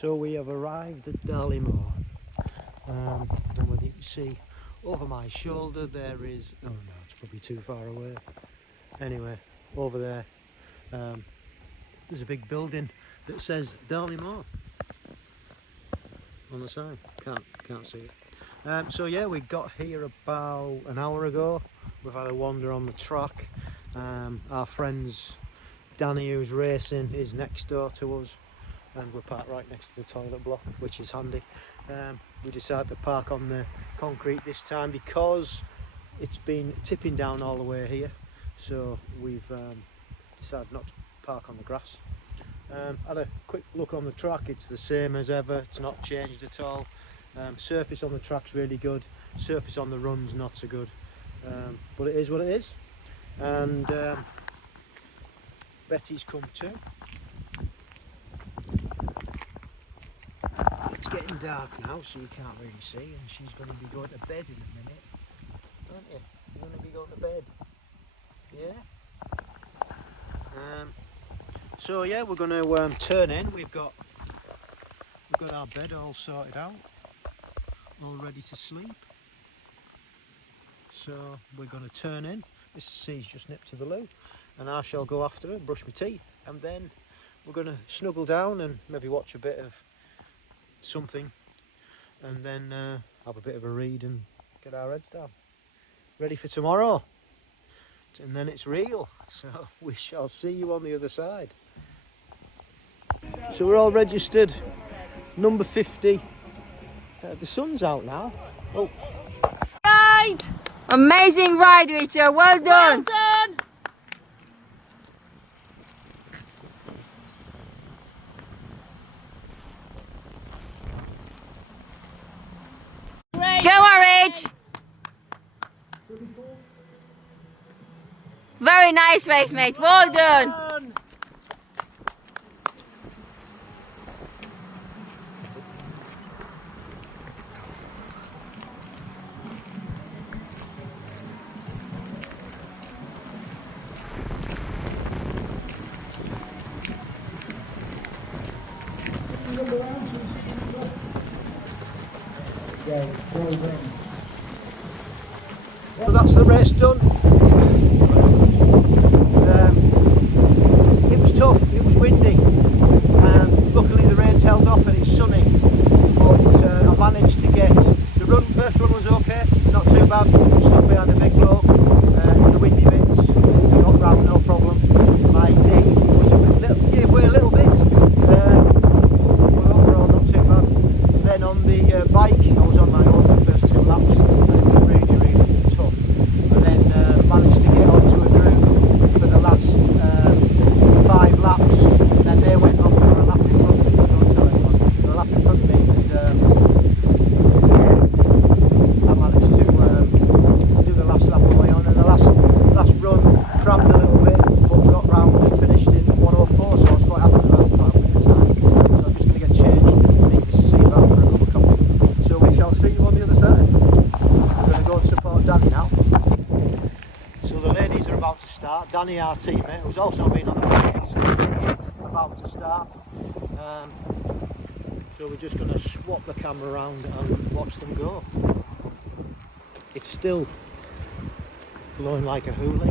So we have arrived at Darley Moor. I don't know whether you can see over my shoulder there is, oh no, it's probably too far away. Anyway, over there there's a big building that says Darley Moor on the side. Can't see it. So yeah, we got here about an hour ago. We've had a wander on the track. Our friends Danny, who's racing, is next door to us, and we're parked right next to the toilet block, which is handy. We decided to park on the concrete this time because it's been tipping down all the way here, so we've decided not to park on the grass. Had a quick look on the track. It's the same as ever, it's not changed at all. Surface on the track's really good, surface on the run's not so good, but it is what it is. And Betty's come too. It's getting dark now, so you can't really see, and she's going to be going to bed in a minute, aren't you? You're going to be going to bed, yeah? So yeah, we're going to turn in. We've got our bed all sorted out, all ready to sleep. So we're going to turn in. Mrs. C's just nipped to the loo, and I shall go after her and brush my teeth, and then we're going to snuggle down and maybe watch a bit of something, and then have a bit of a read and get our heads down, ready for tomorrow, and then it's real. So we shall see you on the other side. So we're all registered, number 50. The sun's out now. Oh, Right! Amazing ride, Richard. Well done. Well done! Great. Go on, Rich. Very nice race, mate. Well done. So that's the race done. It was tough, it was windy, and luckily the rain's held off and it's sunny, but I managed to get the run. First run was okay, not too bad, stuck behind a big bloke in the windy bits, got round no problem. My knee was gave way a little bit, but overall not too bad. Then on the bike, I was on my own the first 2 laps, and it was really tough, and then managed to get onto a group for the last 5 laps, and then they went off. They were a lap in front of me, don't tell anyone. They were a lap in front of me, and I managed to do the last lap on my own, and the last run crammed a little bit, but got round and finished in 1:04, so I was quite happy with that, quite happy with the time. So I'm just going to get changed and meet Mrs. C back for a cup of coffee. So we shall see you on the other side. I'm going to go and support Danny now. So the ladies are about to start. Danny, our teammate, who's also been on the podcast, is about to start. So we're just going to swap the camera around and watch them go. It's still blowing like a hoolie,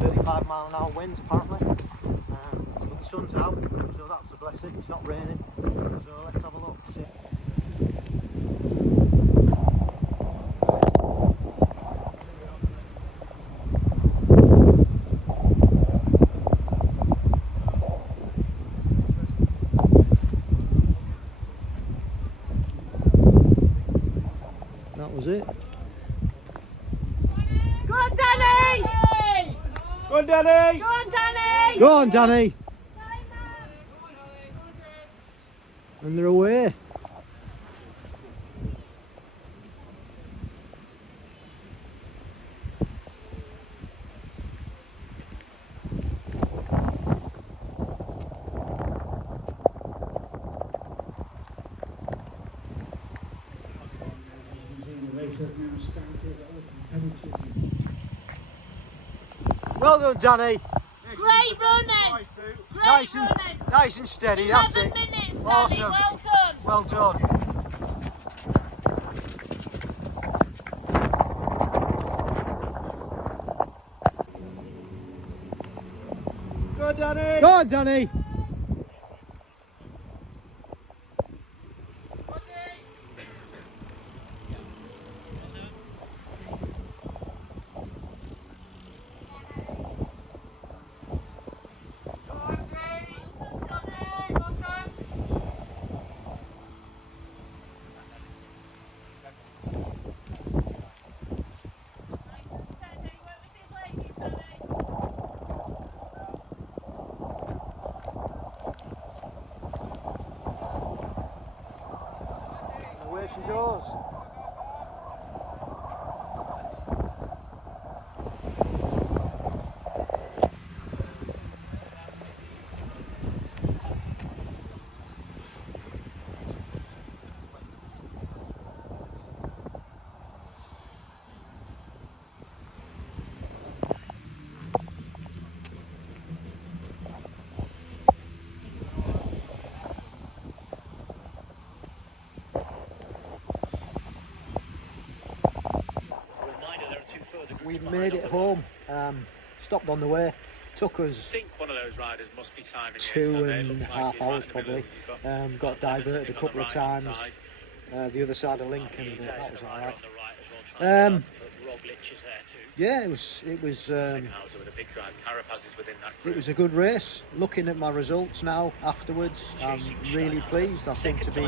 35-mile-an-hour winds apparently, but the sun's out, so that's a blessing. It's not raining, so let's have a look. See. That was it. Go on, Danny! Go on, Danny! Go on, Danny! Go on, Danny! And they're away. Well done, Danny. Great running! Great running! Nice and steady, that's 11 it. minutes, Danny, Awesome. well done! Well done. Go on, Danny. Go on, Danny. Away she goes. We made it home, stopped on the way, took us I think one of those riders must be Simon Yates, 2.5 hours probably, got diverted a couple of times, the other side of Lincoln, but that was alright. Yeah, it was a good race. Looking at my results now afterwards, I'm really pleased. I seem to be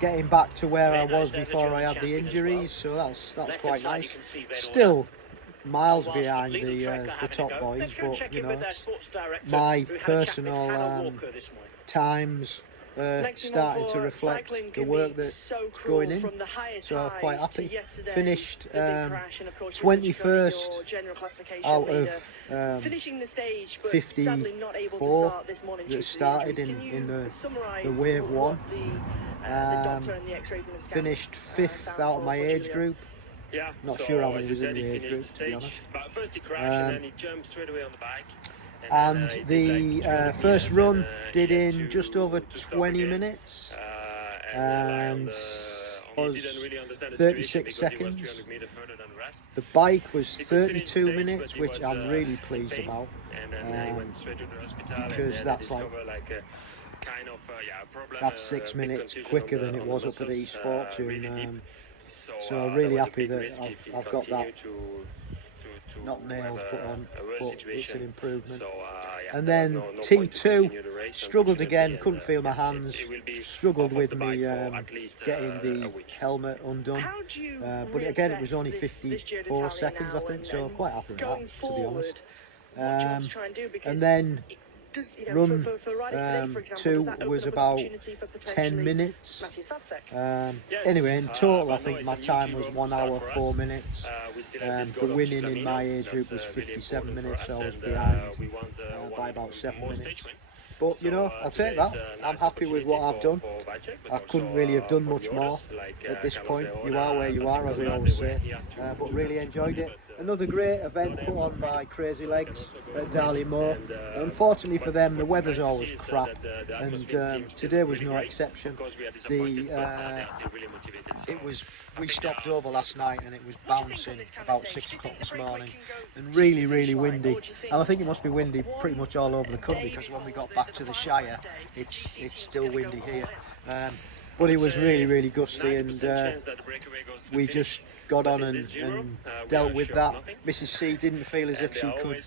getting back to where I was before I had the injuries, so that's quite nice. Still miles behind the top boys, but you know, it's my personal times starting to reflect the work that's going in, so I'm quite happy. Finished 21st out of 54 that started in the wave one. Finished 5th out of my age group. Not sure how many was in the age group, to be honest. And the first run did in just over 20 minutes and was 36 seconds. The bike was 32 minutes, which I'm really pleased about, because that's 6 minutes quicker than it was up at East Fortune. So I'm really happy that I've got that not nails put on, but it's an improvement. And then T2 struggled again, couldn't feel my hands, struggled with me getting the helmet undone, but again it was only 54 seconds I think, so quite happy with that, to be honest. And then run 2 was about 10 minutes. Anyway, in total I think my time was 1 hour 4 minutes. The winning in my age group was 57 minutes, so I was behind by about 7 minutes. But you know, I'll take that. I'm happy with what I've done. I couldn't really have done much more at this point. You are where you are, as I always say, but really enjoyed it. Another great event put on by Crazy Legs at Darley Moor. Unfortunately for them, the weather's always crap, and today was no exception. We stopped over last night and it was bouncing about 6 o'clock this morning, and really windy. And I think it must be windy pretty much all over the country, because when we got back to the Shire, it's still windy here. But it was really gusty, and we just got on and dealt with that. Mrs C didn't feel as if she could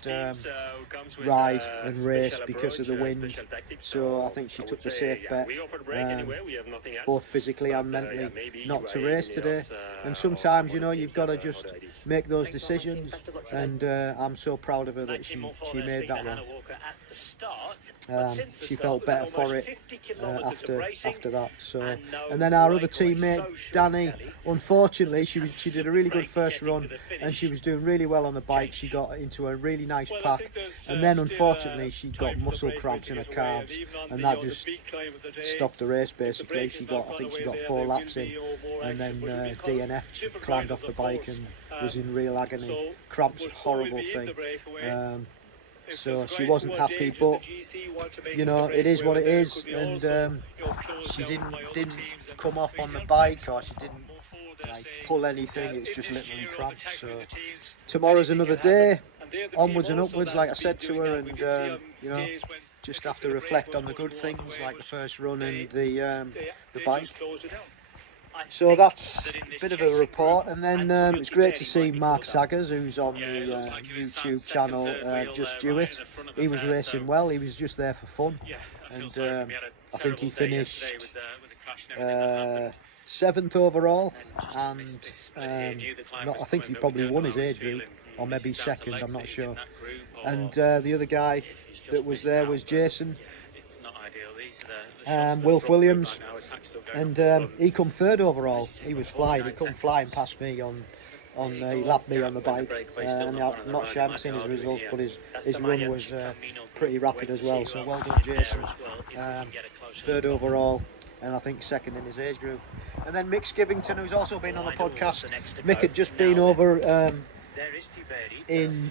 ride and race because of the wind, so I think she took the safe bet, both physically and mentally, not to race today. And sometimes, you know, you've got to just make those decisions, and I'm so proud of her that she made that one. She felt better for it after that. So, and then our other teammate Danny, unfortunately she did a really good first run and she was doing really well on the bike. She got into a really nice pack, and then unfortunately she got muscle cramps in her calves, and that just stopped the race basically. I think she got 4 laps in, and then DNF. She climbed off the bike and was in real agony. Cramps, horrible thing. So she wasn't happy, but you know, it is what it is, and she didn't come off on the bike, or she didn't like pull anything. It's just literally cramped. So tomorrow's another day, onwards and upwards, like I said to her, and you know, just have to reflect on the good things, like the first run and the bike. So that's a bit of a report, and then it's great to see Mark Saggers, who's on the YouTube channel Just Do It. He was racing well, he was just there for fun, and I think he finished 7th overall, and I think he probably won his age group, or maybe 2nd, I'm not sure. And the other guy that was there was Jason Wilf Williams, and he come 3rd overall. He was flying. He come flying past me he lapped me on the bike, and I'm not sure, I haven't seen his results, but his run was pretty rapid as well. So well done, Jason. 3rd overall, and I think 2nd in his age group. And then Mick Skivington, who's also been on the podcast. Mick had just been over in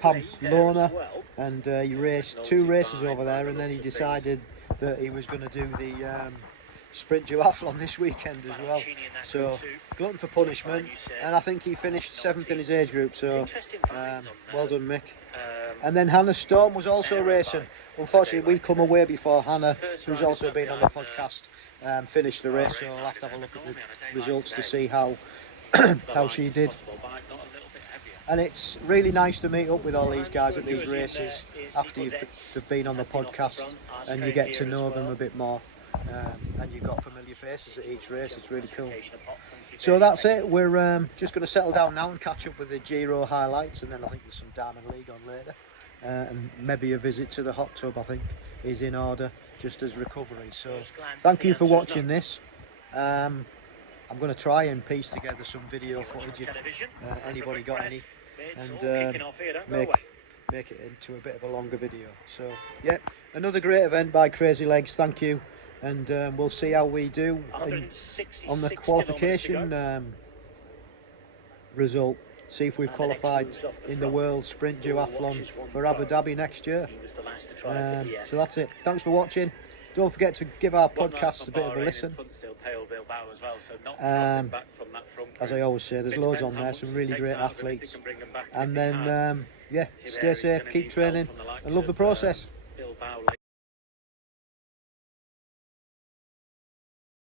Pamplona, and he raced 2 races over there, and then he decided that he was going to do the sprint duathlon this weekend as well. So glutton for punishment, and I think he finished 7th in his age group. So well done, Mick. And then Hannah Storm was also racing. Unfortunately, we come away before Hannah, who's also been on the podcast, finished the race. So I'll have to have a look at the results to see how she did. And it's really nice to meet up with all these guys at these races after you've been on the podcast, and you get to know them a bit more, and you've got familiar faces at each race. It's really cool. So that's it. We're just going to settle down now and catch up with the Giro highlights, and then I think there's some Diamond League on later, and maybe a visit to the hot tub, I think, is in order, just as recovery. So thank you for watching this. I'm going to try and piece together some video footage if anybody got any, and make it into a bit of a longer video. So yeah, another great event by Crazy Legs. Thank you, and we'll see how we do on the qualification result. See if we've qualified in the World Sprint Duathlon for Abu Dhabi next year. So that's it. Thanks for watching. Don't forget to give our podcasts a bit of a listen. As I always say, there's loads on there, some really great athletes. And then, yeah, stay safe, keep training, and love the process.